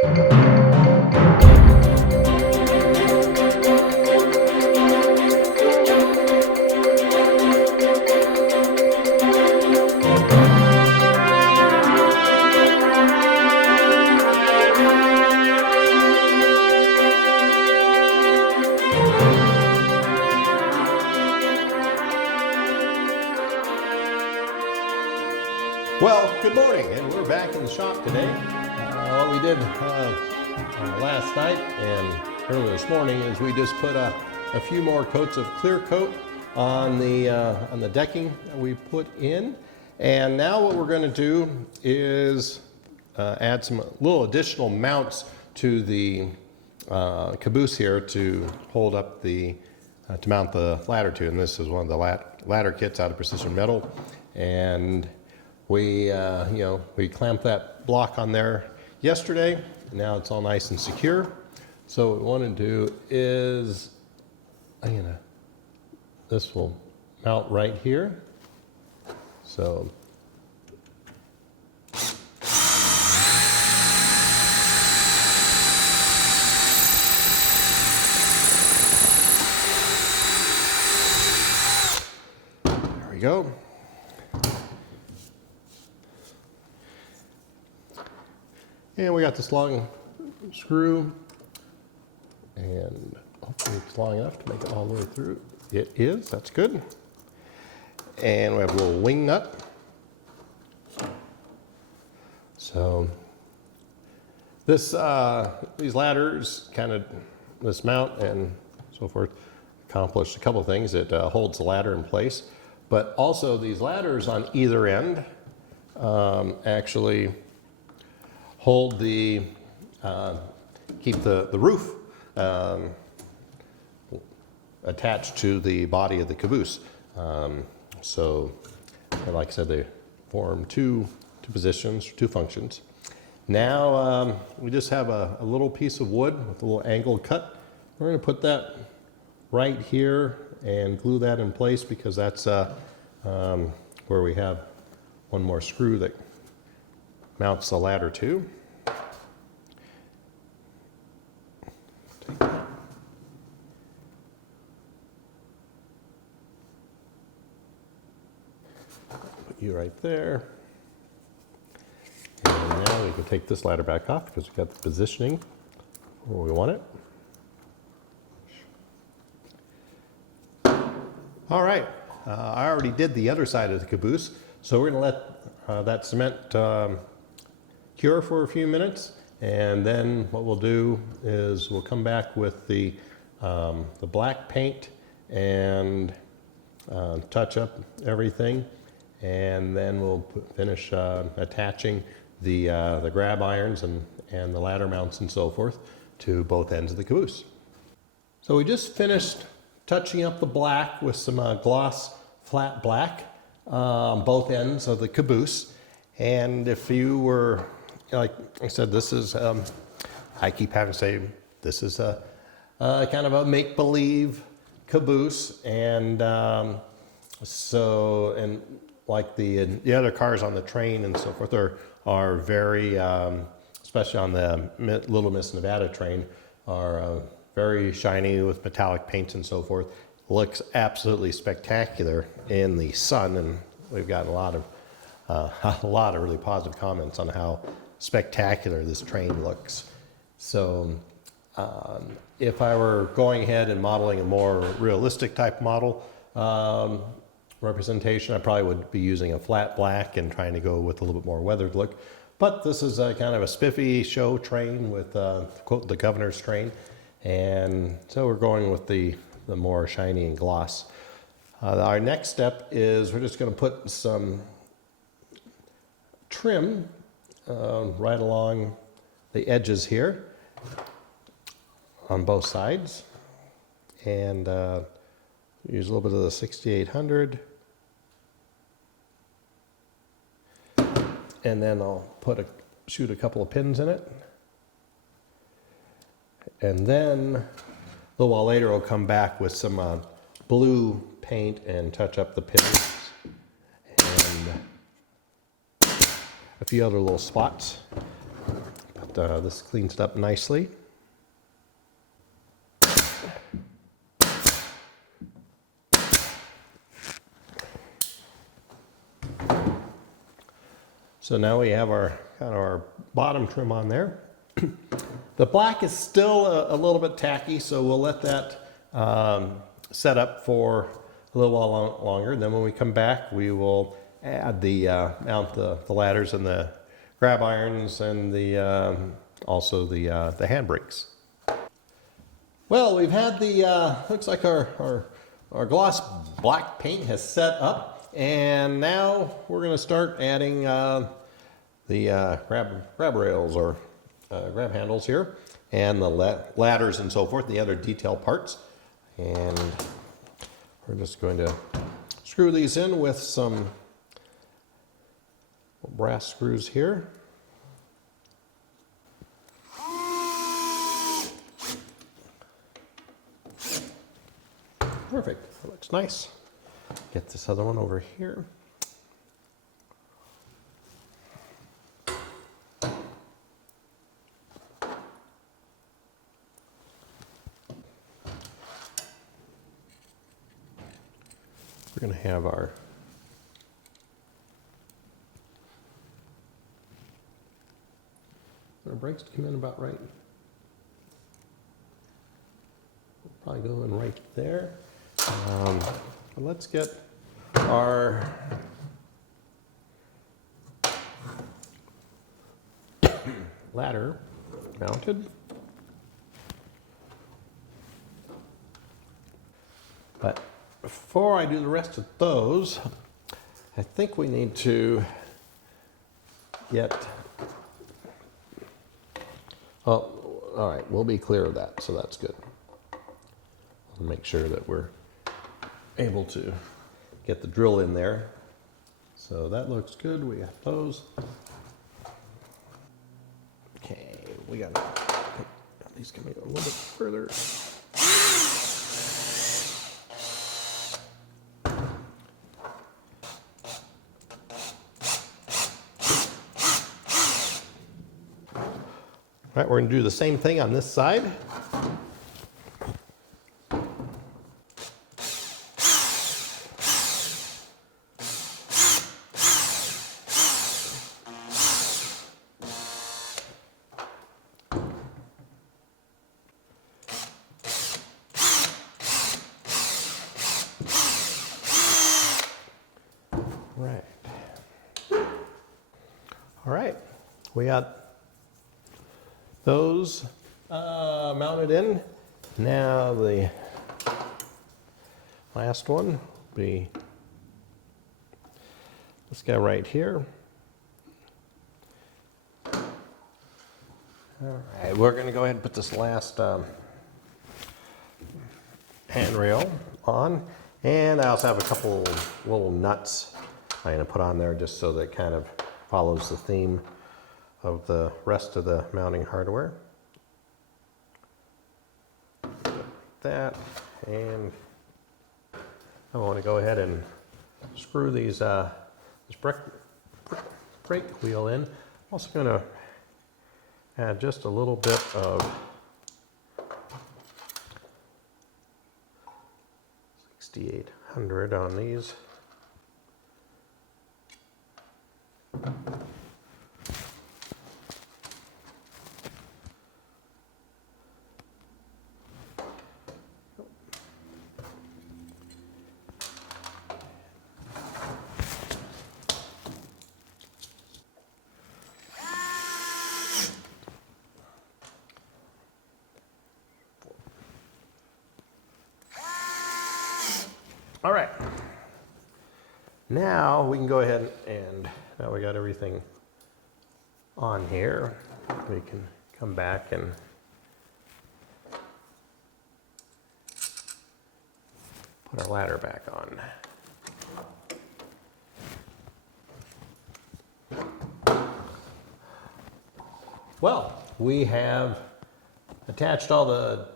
Well, good morning, and we're back in the shop today. What we did last night and early this morning is we just put a few more coats of clear coat on the decking that we put in. And now what we're going to do is add some little additional mounts to the caboose here to hold up to mount the ladder to. And this is one of the ladder kits out of precision metal. And we clamped that block on there yesterday. Now it's all nice and secure. So what we want to do is, this will mount right here. So there we go. And we got this long screw, and hopefully it's long enough to make it all the way through. It is, that's good. And we have a little wing nut. So these ladders, this mount and so forth, accomplish a couple of things. It holds the ladder in place, but also these ladders on either end actually hold keep the roof attached to the body of the caboose. So, like I said, they form two positions, two functions. Now we just have a little piece of wood with a little angled cut. We're going to put that right here and glue that in place because that's where we have one more screw that mounts the ladder to. Put you right there. And now we can take this ladder back off because we've got the positioning where we want it. All right, I already did the other side of the caboose, so we're going to let that cement cure for a few minutes, and then what we'll do is we'll come back with the black paint and touch up everything, and then we'll finish attaching the grab irons and the ladder mounts and so forth to both ends of the caboose. So we just finished touching up the black with some gloss flat black on both ends of the caboose. And if you were, like I said, this is, I keep having to say, this is a kind of a make-believe caboose. And like the other cars on the train and so forth are very, especially on the Little Miss Nevada train, are very shiny with metallic paints and so forth. Looks absolutely spectacular in the sun, and we've got a lot of really positive comments on how spectacular this train looks. So if I were going ahead and modeling a more realistic type model representation, I probably would be using a flat black and trying to go with a little bit more weathered look. But this is a kind of a spiffy show train with, quote, the governor's train. And so we're going with the more shiny and gloss. Our next step is we're just going to put some trim right along the edges here on both sides, and use a little bit of the 6800, and then I'll shoot a couple of pins in it. And then a little while later, I'll come back with some blue paint and touch up the pins and a few other little spots. Put this cleans it up nicely. So now we have our kind of our bottom trim on there. The black is still a little bit tacky, so we'll let that set up for a little while longer. Then when we come back, we will add mount the ladders and the grab irons and also the handbrakes. Well, we've had looks like our gloss black paint has set up, and now we're going to start adding the grab rails or grab handles here, and the ladders and so forth, the other detail parts. And we're just going to screw these in with some brass screws here. Perfect, that looks nice. Get this other one over here. We're going to have our brakes to come in about right. We'll probably go in right there. But let's get our ladder mounted. But before I do the rest of those, I think we need to get, oh, all right, we'll be clear of that, so that's good. We'll make sure that we're able to get the drill in there. So that looks good, we got those. Okay, we got these coming a little bit further. All right, we're going to do the same thing on this side. Right. All right, we got those mounted in. Now the last one will be this guy right here. All right, we're going to go ahead and put this last handrail on, and I also have a couple little nuts I'm going to put on there just so that it kind of follows the theme of the rest of the mounting hardware. That, and I want to go ahead and screw these this brake wheel in. I'm also going to add just a little bit of 6800 on these. All right, now we can go ahead and now we got everything on here. We can come back and put our ladder back on. Well, we have attached all the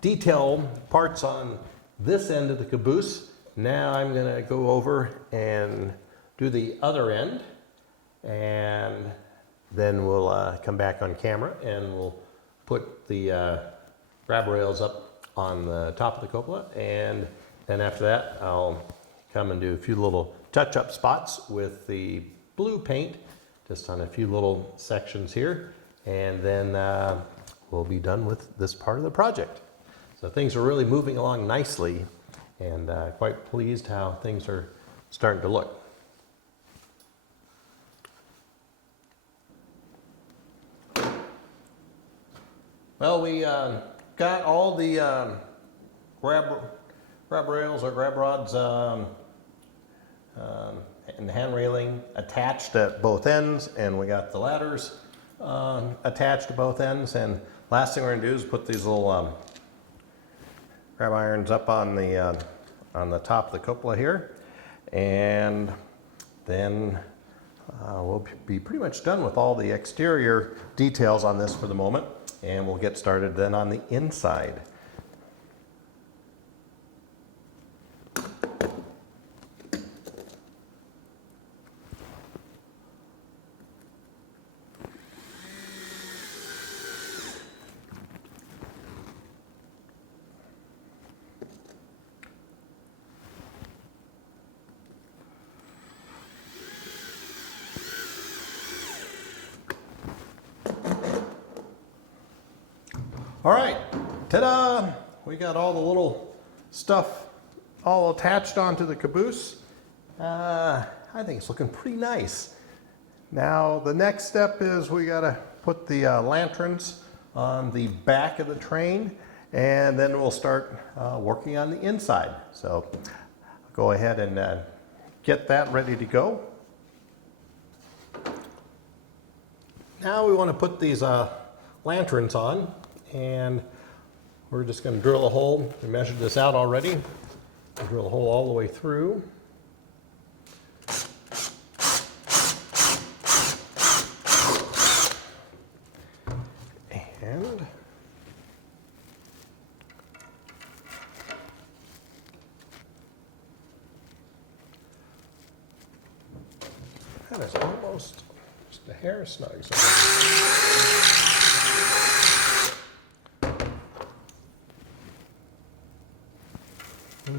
detail parts on this end of the caboose. Now I'm going to go over and do the other end, and then we'll come back on camera and we'll put the grab rails up on the top of the cupola, and then after that I'll come and do a few little touch-up spots with the blue paint just on a few little sections here, and then we'll be done with this part of the project. So things are really moving along nicely, and quite pleased how things are starting to look. Well, we got all the grab rails or grab rods and the hand railing attached at both ends, and we got the ladders attached to both ends. And last thing we're going to do is put these little grab irons up on the top of the cupola here, and then we'll be pretty much done with all the exterior details on this for the moment, and we'll get started then on the inside. All right, ta-da! We got all the little stuff all attached onto the caboose. I think it's looking pretty nice. Now the next step is we gotta put the lanterns on the back of the train, and then we'll start working on the inside. So go ahead and get that ready to go. Now we want to put these lanterns on, and we're just going to drill a hole. We measured this out already. Drill a hole all the way through. And that is almost just a hair snug.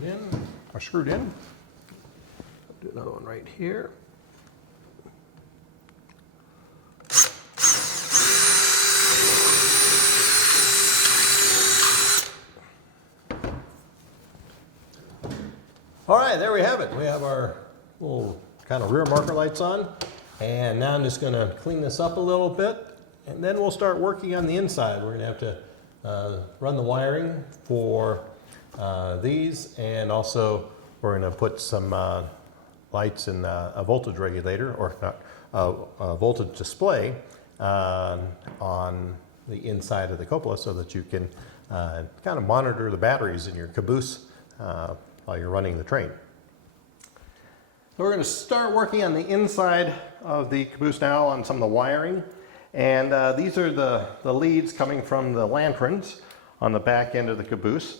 In or screwed in. I'll do another one right here. All right, there we have it. We have our little kind of rear marker lights on, and now I'm just going to clean this up a little bit, and then we'll start working on the inside. We're going to have to run the wiring for these, and also we're going to put some lights and a voltage regulator, or not a voltage display on the inside of the cupola, so that you can kind of monitor the batteries in your caboose while you're running the train. So we're going to start working on the inside of the caboose now on some of the wiring, and these are the leads coming from the lanterns on the back end of the caboose.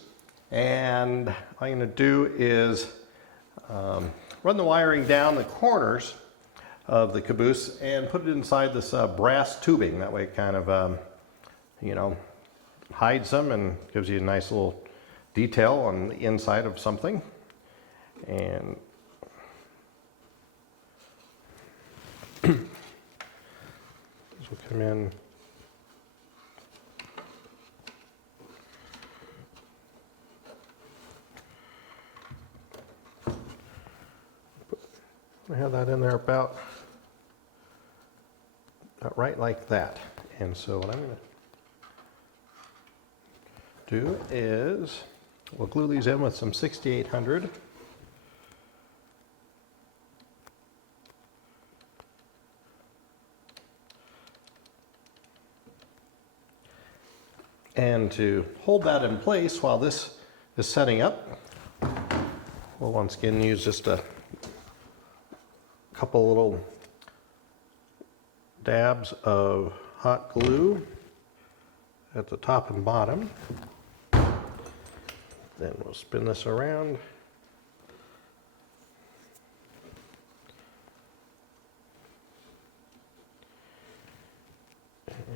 And all I'm going to do is run the wiring down the corners of the caboose and put it inside this brass tubing. That way it kind of, you know, hides them and gives you a nice little detail on the inside of something. And this will come in. I have that in there about right like that. And so what I'm going to do is we'll glue these in with some 6800. And to hold that in place while this is setting up, we'll once again use just a couple little dabs of hot glue at the top and bottom. Then we'll spin this around.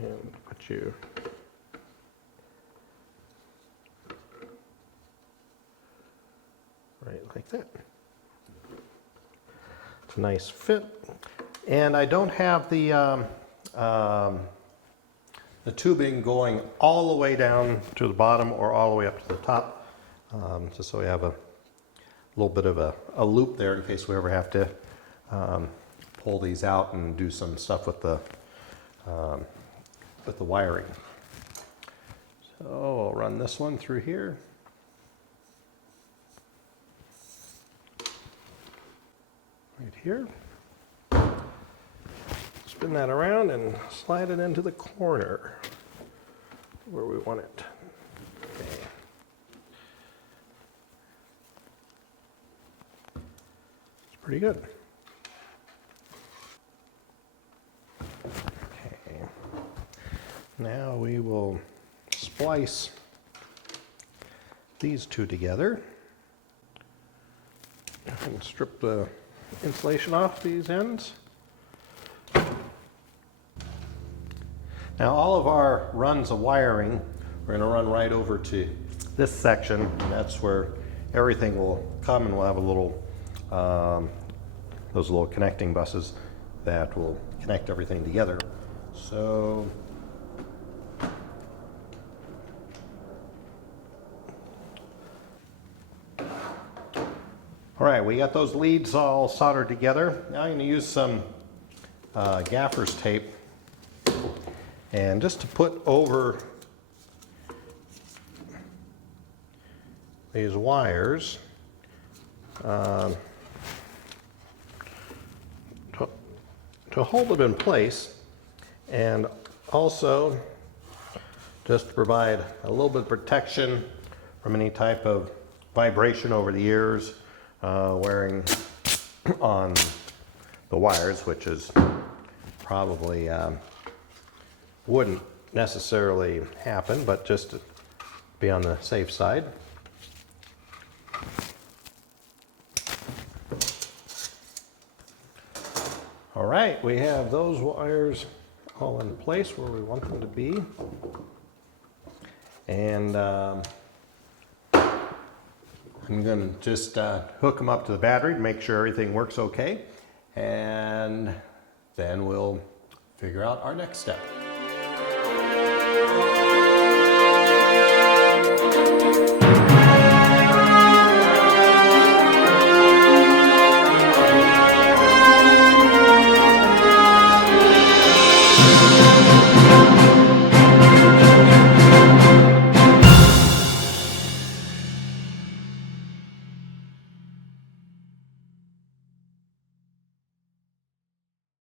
And put you right like that. It's a nice fit. And I don't have the tubing going all the way down to the bottom or all the way up to the top, just so we have a little bit of a loop there in case we ever have to pull these out and do some stuff with the wiring. So I'll run this one through here. Right here. Spin that around and slide it into the corner where we want it. Okay. It's pretty good. Okay. Now we will splice these two together and strip the insulation off these ends. Now all of our runs of wiring, we're going to run right over to this section, and that's where everything will come, and we'll have a little, those little connecting buses that will connect everything together. So all right, we got those leads all soldered together. Now I'm going to use some gaffer's tape, and just to put over these wires, to hold them in place, and also just to provide a little bit of protection from any type of vibration over the ears, wearing on the wires, which is probably wouldn't necessarily happen, but just to be on the safe side. All right, we have those wires all in place where we want them to be. And I'm going to just hook them up to the battery to make sure everything works okay. And then we'll figure out our next step.